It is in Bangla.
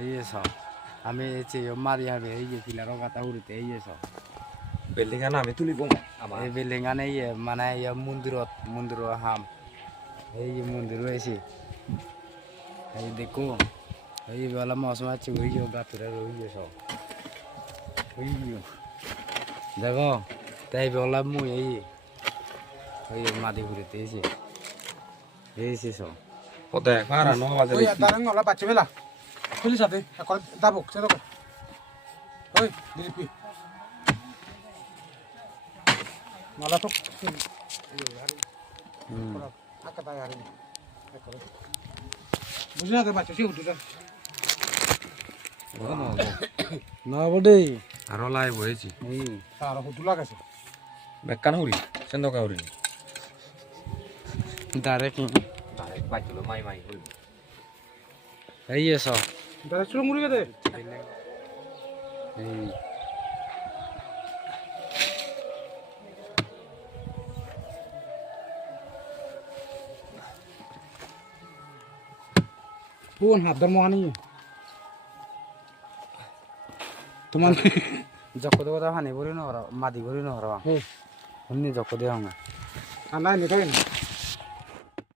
এই যে সব আমি এসে মারি হবে এই যে পিলারও কথা উড়তে এই যে সব বিল্ডিং আনা আমি তুলিব আমার এই বিল্ডিং আনে মানে মন্দির হাম এই যে মন্দির রয়েছে এই দেখো এই বেলা মৌসুম আছে ওই যে গাতুরা ওই যে সব ওই দেখো তাই বেলা মুই এই মাটি ঘুরেতে এসে সব কোথায় পারা 9 বাজে ওই দাঁড়ান ওলা বাচ্চা বেলা পুলিশ সাথে এখন দাবক সেটা ওই দিদি মালা তো আকা তাই আর বুঝি না বাচ্চা সে উঠে না বটে আরো লাই বইছি এই তার হুদু লাগাছে বেকান হরি সেন্দ কাউরি ডাইরেক্ট ডাইরেক্ট বাইকলো মাই হইব এই যে সব দাঁড়া চুল মুড়ি গেছে এই কোন হাবদার মহানি তোমার জকদে কথা হানি বলি নহর মাদি বলি নহর হুনি জকদে হঙ্গা নাই নিতাই